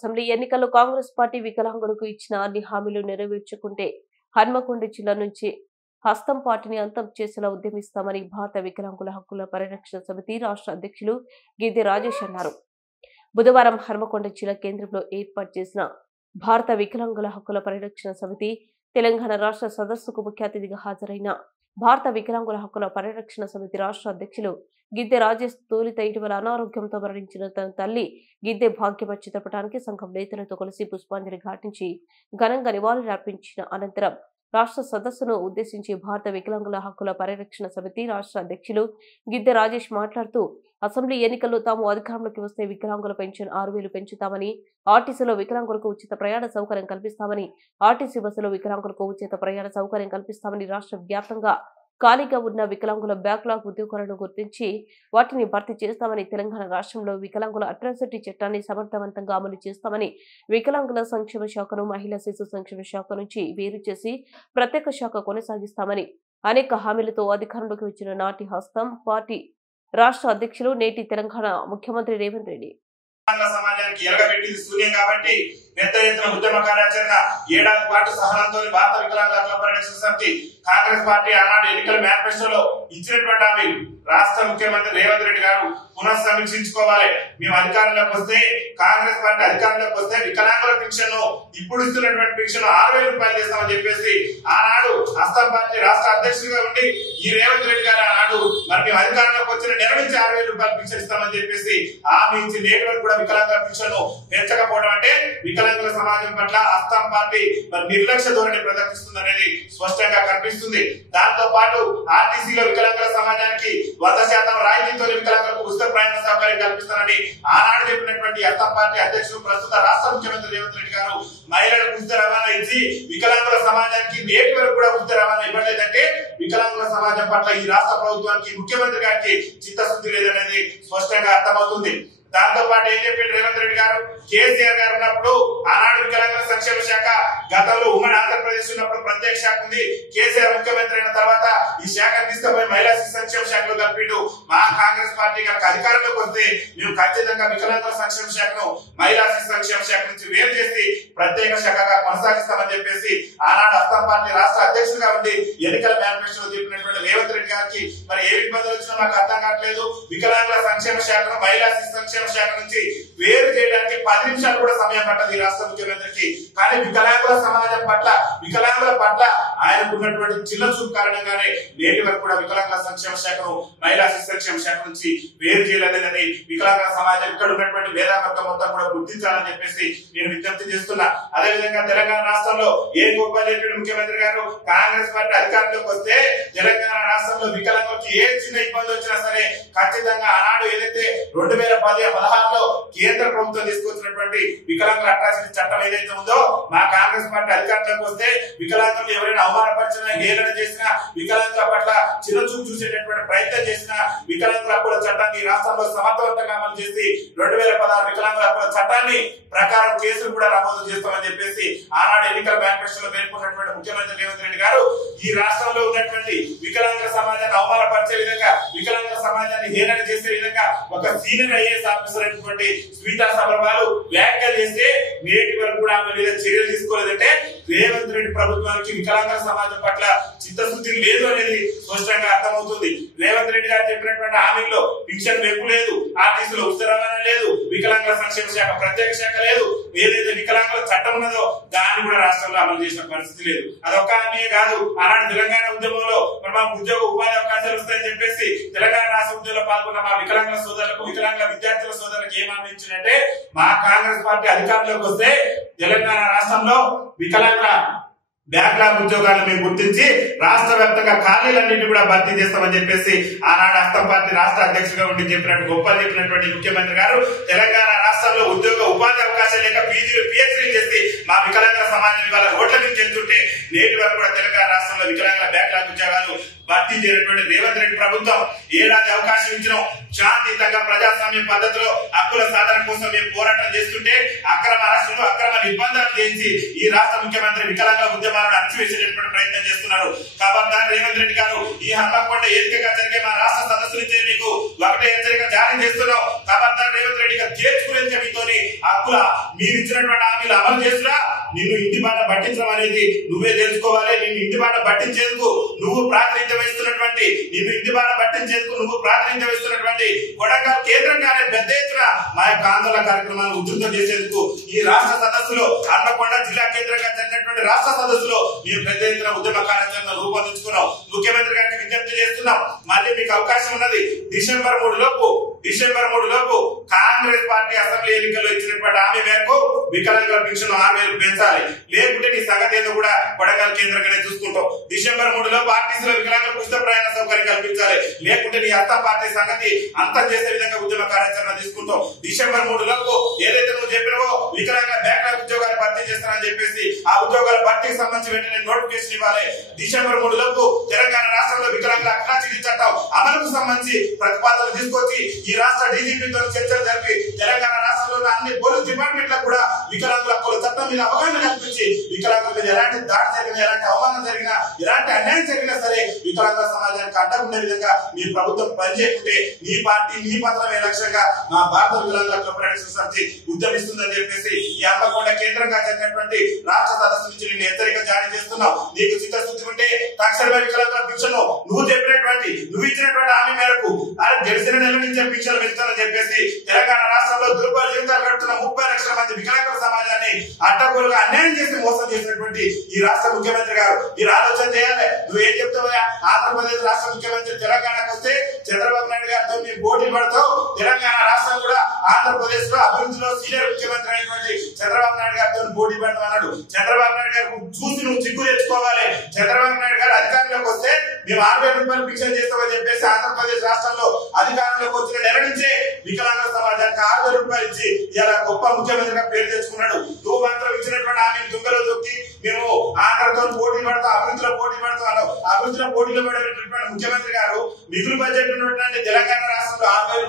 Assembly ఎన్నికల్లో Congress party వికలాంగులకు ఇచ్చిన అన్ని హామీలు నెరవేర్చుకుంటే హన్మకొండ జిల్లా నుంచి హస్తం పార్టీని అంతం చేసేలా ఉద్యమిస్తామని భారత వికలాంగుల హక్కుల పరిరక్షణ సమితి రాష్ట్ర అధ్యక్షులు గిద్దె రాజేష్ అన్నారు. బుధవారం హన్మకొండ జిల్లా కేంద్రంలో ఏర్పాటు చేసిన భారత వికలాంగుల హక్కుల పరిరక్షణ సమితి తెలంగాణ రాష్ట్ర సదస్సుకు ముఖ్య అతిథిగా హాజరైన భారత వికలాంగుల హక్కుల పరిరక్షణ సమితి రాష్ట్ర అధ్యక్షులు గిద్దె రాజేష్ తొలిత ఇటీవల అనారోగ్యంతో మరణించిన తన తల్లి గిద్దె భాగ్యమ్మ చిత్రపటానికి సంఘం నేతలతో కలిసి పుష్పాంజలి ఘాటించి ఘనంగా నివాళులర్పించిన అనంతరం రాష్ట్ర సదస్సును ఉద్దేశించి భారత వికలాంగుల హక్కుల పరిరక్షణ సమితి రాష్ట్ర అధ్యక్షులు గిద్దె రాజేష్ మాట్లాడుతూ అసెంబ్లీ ఎన్నికల్లో తాము అధికారంలోకి వస్తే వికలాంగుల పెన్షన్ 6,000 పెంచుతామని, ఆర్టీసీలో వికలాంగులకు ఉచిత ప్రయాణ సౌకర్యం కల్పిస్తామని, ఆర్టీసీ బస్సులో వికలాంగులకు ఉచిత ప్రయాణ సౌకర్యం కల్పిస్తామని, రాష్ట్ర వ్యాప్తంగా ఖాళీగా ఉన్న వికలాంగుల బ్యాక్లాగ్ ఉద్యోగాలను గుర్తించి వాటిని భర్తీ చేస్తామని, తెలంగాణ రాష్ట్రంలో వికలాంగుల అట్రాసిటీ చట్టాన్ని సమర్థవంతంగా అమలు చేస్తామని, వికలాంగుల సంక్షేమ శాఖను మహిళా శిశు సంక్షేమ శాఖ నుంచి వేరు చేసి ప్రత్యేక శాఖ కొనసాగిస్తామని అనేక హామీలతో అధికారంలోకి వచ్చిన నాటి హస్తం పార్టీ రాష్ట్ర అధ్యక్షులు నేటి తెలంగాణ ముఖ్యమంత్రి రేవంత్ రెడ్డి సమాజానికి ఎరగబెట్టింది శూన్యం కాబట్టి పెద్ద ఎత్తున ఉద్యమ కార్యాచరణ ఏడాది పాటు సహనంతో భారత వికలాంగుల హక్కుల పరిరక్షణ సమితి కాంగ్రెస్ పార్టీ ఆనాడు ఎన్నికల మేనిఫెస్టోలో ఇచ్చినటువంటి హామీలు రాష్ట్ర ముఖ్యమంత్రి రేవంత్ రెడ్డి గారు పునఃసమీక్షించుకోవాలి. మేము అధికారంలోకి వస్తే, కాంగ్రెస్ పార్టీ అధికారంలోకి వస్తే వికలాంగుల పెన్షన్ ఇప్పుడు ఇస్తున్నటువంటి పెన్షన్ 6,000 రూపాయలు చేస్తామని చెప్పేసి ఆనాడు హస్తం పార్టీ రాష్ట్ర అధ్యక్షుడిగా ఉండి ఈ రేవంత్ రెడ్డి గారు ఆనాడు మరి మేము అధికారంలోకి వచ్చిన నెల నుంచి 6,000 రూపాయలు పెన్షన్ ఇస్తామని చెప్పేసి హామీ ఇచ్చి నేటి వరకు కూడా వికలాంగుల పెన్షన్ పెంచకపోవడం అంటే వికలాంగుల సమాజం పట్ల హస్తం పార్టీ మరి నిర్లక్ష్య ధోరణి ప్రదర్శిస్తుందనేది స్పష్టంగా కనిపిస్తుంది. దాంతో పాటు ఆర్టీసీలో వికలాంగుల సమాజానికి 100% రాయితీతో వికలాంగులకు ఉచిత ప్రయాణ సౌకర్యం కల్పిస్తానని ఆనాడు చెప్పినటువంటి హస్తం పార్టీ అధ్యక్షుడు ప్రస్తుత రాష్ట్ర ముఖ్యమంత్రి రేవంత్ రెడ్డి గారు మహిళలకు ఉచిత రవాణా ఇచ్చి వికలాంగుల సమాజానికి నేటి వరకు కూడా ఉచిత రవాణా ఇవ్వలేదంటే వికలాంగుల సమాజం పట్ల ఈ రాష్ట్ర ప్రభుత్వానికి ముఖ్యమంత్రి గారికి చిత్తశుద్ధి లేదనేది స్పష్టంగా అర్థమవుతుంది. దాంతో పాటు ఏం చెప్పారు రేవంత్ రెడ్డి గారు, కేసీఆర్ గారు ఉన్నప్పుడు ఆనాడు వికలాంగుల సంక్షేమ శాఖ, గతంలో ఉమ్మడి ఆంధ్రప్రదేశ్ ఉన్నప్పుడు ప్రత్యేక శాఖ ఉంది. కేసీఆర్ ముఖ్యమంత్రి అయిన తర్వాత ఈ శాఖను తీసుకుపోయి మహిళా శిశు సంక్షేమ శాఖలో కలిపిండు. మా కాంగ్రెస్ పార్టీ కనుక అధికారంలోకి వస్తే మేము ఖచ్చితంగా వికలాంగుల సంక్షేమ శాఖను మహిళా శిశు సంక్షేమ శాఖ నుంచి వేరు చేసి ప్రత్యేక శాఖగా కొనసాగిస్తామని చెప్పేసి ఆనాడు హస్తం పార్టీ రాష్ట్ర అధ్యక్షుడిగా ఉండి ఎన్నికల మేనిఫెస్టోలో చెప్పినటువంటి రేవంత్ రెడ్డి గారికి మరి ఏ ఇబ్బందులు వచ్చినా నాకు అర్థం కావట్లేదు. వికలాంగుల సంక్షేమ శాఖను మహిళా శిశు సంక్షేమ శాఖ నుంచి వేరు చేయడానికి 10 నిమిషాలు కూడా సమయం పట్టదు ఈ రాష్ట్ర ముఖ్యమంత్రికి. కానీ వికలాంగుల సమాజం పట్ల, వికలాంగుల పట్ల ఆయనకున్నటువంటి చిన్న చూపు కారణంగానే నేటి వరకు కూడా వికలాంగుల సంక్షేమ శాఖను మహిళా శిశు సంక్షేమ శాఖ నుంచి వేరు చేయలేదని వికలాంగుల సమాజం ఇక్కడ ఉన్నటువంటి మేధావర్గం మొత్తం కూడా గుర్తించాలని చెప్పేసి నేను విజ్ఞప్తి చేస్తున్నా. అదేవిధంగా తెలంగాణ రాష్ట్రంలో ఏం గొప్ప చెప్పిన ముఖ్యమంత్రి గారు, కాంగ్రెస్ పార్టీ అధికారంలోకి వస్తే తెలంగాణ రాష్ట్రంలో వికలాంగులకు ఏ చిన్న ఇబ్బంది వచ్చినా సరే ఖచ్చితంగా ఆనాడు ఏదైతే 2016లో కేంద్ర ప్రభుత్వం తీసుకొచ్చినటువంటి వికలాంగుల అట్రాసిటీ చట్టం ఏదైతే ఉందో, మా కాంగ్రెస్ పార్టీ అధికారంలోకి వస్తే వికలాంగులు ఎవరైనా అవమానపరిచినా, హేళన చేసినా, వికలాంగుల పట్ల చిన్నచూపు చూసేటటువంటి ప్రయత్నం చేసినా వికలాంగుల హక్కుల చట్టాన్ని రాష్ట్రంలో సమర్థవంతంగా అమలు చేసి 2016 వికలాంగుల హక్కుల చట్టాన్ని ప్రకారం కేసులు కూడా నమోదు చేస్తామని చెప్పేసి ఆనాడు ఎన్నికల మేనిఫెస్టోలో పేర్కొన్నటువంటి ముఖ్యమంత్రి రేవంత్ రెడ్డి గారు ఈ రాష్ట్రంలో ఉన్నటువంటి వికలాంగుల సమాజాన్ని అవమానపరిచే విధంగా, వికలాంగుల సమాజాన్ని హేళన చేసే విధంగా ఒక సీనియర్ ఐఏఎస్ ఆఫీసర్ అయినటువంటి స్మితా సబర్వాల్ వ్యాఖ్యలు చేస్తే నేటి వరకు కూడా ఆమె మీద చర్యలు తీసుకోలేదంటే రేవంత్ రెడ్డి ప్రభుత్వానికి వికలాంగుల సమాజం పట్ల చిత్తశుద్ధి లేదు అనేది స్పష్టంగా అర్థమవుతుంది. రేవంత్ రెడ్డి గారు చెప్పినటువంటి హామీల్లో పెన్షన్ పెంపు లేదు, ఆర్టీసీలో ఉచిత రవాణా లేదు, వికలాంగుల సంక్షేమ శాఖ ప్రత్యేక శాఖ లేదు, ఏదైతే వికలాంగుల చట్టం ఉన్నదో దాన్ని కూడా రాష్ట్రంలో అమలు చేసిన పరిస్థితి లేదు. అదొక హామీ కాదు, అలాంటి తెలంగాణ ఉద్యమంలో మరి మాకు ఉద్యోగ ఉపాధి అవకాశాలు వస్తాయని చెప్పేసి తెలంగాణ రాష్ట్ర ఉద్యమంలో పాల్గొన్న మా వికలాంగుల సోదరులకు, వికలాంగుల విద్యార్థుల సోదరులకు ఏం హామీ ఇచ్చినట్టే, మా కాంగ్రెస్ పార్టీ అధికారంలోకి వస్తే తెలంగాణ రాష్ట్రంలో వికలాంగుల బ్యాక్లాగ్ ఉద్యోగాలను మేము గుర్తించి రాష్ట్ర వ్యాప్తంగా ఖాళీలన్నింటినీ కూడా భర్తీ చేస్తామని చెప్పేసి ఆనాడు హస్తం పార్టీ రాష్ట్ర అధ్యక్షుడిగా ఉండి గొప్పలు చెప్పినటువంటి ముఖ్యమంత్రి గారు తెలంగాణ రాష్ట్రంలో ఉద్యోగ ఉపాధి అవకాశాలు లేక పీజీలు పిహెచ్డీలు చేసి మా వికలాంగుల సమాజం ఇవాళ రోడ్ల మీద చెందుతుంటే నేటి వరకు కూడా తెలంగాణ రాష్ట్రంలో వికలాంగుల బ్యాక్లాగ్ ఉద్యోగాలు భర్తీ చేయనటువంటి రేవంత్ రెడ్డి ప్రభుత్వం ఏడాది అవకాశం ఇచ్చినాం. శాంతియుతంగా ప్రజాస్వామ్య పద్ధతిలో హక్కుల సాధన కోసం మేము పోరాటం చేస్తుంటే అక్రమ అరెస్టులు, అక్రమ నిర్బంధాలు చేసి ఈ రాష్ట్ర ముఖ్యమంత్రి వికలాంగుల ఉద్యమాలను అణచివేసేటటువంటి ప్రయత్నం చేస్తున్నారు. కాబట్టి రేవంత్ రెడ్డి గారు ఈ హన్మకొండ ఏదికగా జరిగే మా రాష్ట్ర సదస్సు నుంచి మీకు ఒకటే హెచ్చరిక జారీ చేస్తున్నాం. ఖబర్దార్ రేవంత్ రెడ్డి గారు తీర్చుకునేందుకు మీతోని హక్కుల మీరు ఇచ్చినటువంటి హామీలు అమలు చేస్తున్నా నిన్ను ఇంటి బాట పట్టించడం అనేది నువ్వే తెలుసుకోవాలి. నిన్ను ఇంటి బాట పట్టించేందుకు నువ్వు ప్రాతినిధ్యం వహిస్తున్నటువంటి కొడంగల్ కేంద్రంగానే పెద్ద ఎత్తున మా యొక్క ఆందోళన కార్యక్రమాలను ఉధృతం చేసేందుకు ఈ రాష్ట్ర సదస్సులో హన్మకొండ జిల్లా కేంద్రంగా జరిగినటువంటి రాష్ట్ర సదస్సులో మేము పెద్ద ఎత్తున ఉద్యమ కార్యాచరణ రూపొందించుకున్నాం. ముఖ్యమంత్రి గారికి విజ్ఞప్తి చేస్తున్నాం. మళ్ళీ మీకు అవకాశం ఉన్నది. డిసెంబర్ 3 లోపు కాంగ్రెస్ పార్టీ అసెంబ్లీ ఎన్నికల్లో ఇచ్చినటువంటి హామీ మేరకు వికలాంగుల పెన్షన్ 6,000 పెంచాలి. లేకుంటే నీ సంగతి ఏదో కూడా కొడంగల్ కేంద్రంగానే చూసుకుంటాం. డిసెంబర్ 3 లోపు ఆర్టీసీలో వికలాంగులకు ఉచిత ప్రయాణ సౌకర్యం కల్పించాలి. లేకుంటే నీ అస్తం పార్టీ సంగతి అంతం చేసే విధంగా ఉద్యమ కార్యాచరణ తీసుకుంటాం. డిసెంబర్ 3 లోపు ఏదైతే నువ్వు చెప్పినవో వికలాంగ బ్యాక్లాగ్ ఉద్యోగాలు భర్తీ చేస్తానని చెప్పేసి ఆ ఉద్యోగాల భర్తీకి సంబంధించి వెంటనే నోటిఫికేషన్ ఇవ్వాలి. డిసెంబర్ 3 లోపు తెలంగాణ రాష్ట్రంలో వికలాంగుల అక్రాచికి చట్టం అమలుకు సంబంధించి ప్రతిపాదనలు తీసుకొచ్చి ఈ రాష్ట్ర డీజీపీతో చర్చలు జరిపి తెలంగాణ రాష్ట్రంలో అన్ని పోలీస్ డిపార్ట్మెంట్లకు కూడా వికలాంగుల హక్కుల చట్టం మీద అవగాహన కల్పించి వికలాంగుల మీద ఎలాంటి దాడి జరిగినా, ఎలాంటి అవమానం జరిగినా, ఎలాంటి అన్యాయం జరిగినా సరే వికలాంగుల సమాజానికి అడ్డకుండే విధంగా మీ ప్రభుత్వం పనిచేయకుంటే నీ పార్టీ నీ పత్రమే లక్ష్యంగా మా భారత వికలాంగుల హక్కుల పరిరక్షణ సమితి ఉద్యమిస్తుందని చెప్పేసి ఈ హన్మకొండ కేంద్రంగా జరిగినటువంటి రాష్ట్ర సదస్సు నుంచి నేను హెచ్చరిక జారీ చేస్తున్నావు. నీకు చిత్తశుద్ధి ఉంటే తక్షణమే వికలాంగుల పెన్షన్ నువ్వు ఇచ్చినటువంటి హామీ మేరకు గడిచిన నెల నుంచి పెన్షన్ పెంచుతానని చెప్పేసి తెలంగాణ రాష్ట్రంలో దుర్భర జీవితాలు గడుపుతున్న 30 లక్షల మంది వికలాంగుల సమాజాన్ని అడ్డగోలుగా అన్యాయం చేసి మోసం చేసినటువంటి ఈ రాష్ట్ర ముఖ్యమంత్రి గారు మీరు ఆలోచన చేయాలి. నువ్వు ఏం చెప్తావా? ఆంధ్రప్రదేశ్ రాష్ట్ర ముఖ్యమంత్రి తెలంగాణకు వస్తే చంద్రబాబు నాయుడు గారితో మీరు పోటీ పడతావు. తెలంగాణ రాష్ట్రం కూడా ఆంధ్రప్రదేశ్ లో అభివృద్ధిలో సీనియర్ ముఖ్యమంత్రి అయినటువంటి చంద్రబాబు నాయుడు గారితో పోటీ పడతాం అన్నాడు. చంద్రబాబు నాయుడు గారు చూసి నువ్వు చిక్కు తెచ్చుకోవాలి. చంద్రబాబు నాయుడు గారు అధికారంలోకి వస్తే మేము 6,000 రూపాయలు పింఛన్ చేస్తామని చెప్పేసి ఆంధ్రప్రదేశ్ రాష్ట్రంలో అధికారంలోకి వచ్చిన నెల నుంచే వికలాంగుల సమాజానికి 6,000 రూపాయలు ఇచ్చి ఇలా గొప్ప ముఖ్యమంత్రిగా పేరు తెచ్చుకున్నాడు. నువ్వు మాత్రం ఇచ్చినటువంటి హామీని దుంగలో దొక్కి మేము ఆంధ్రతో పోటీ పడతాం, అభివృద్ధిలో పోటీ పడతాం అభివృద్ధిలో పోటీలో పడేటువంటి ముఖ్యమంత్రి గారు మిగులు బడ్జెట్ ఉన్నటువంటి తెలంగాణ రాష్ట్రంలో 6,000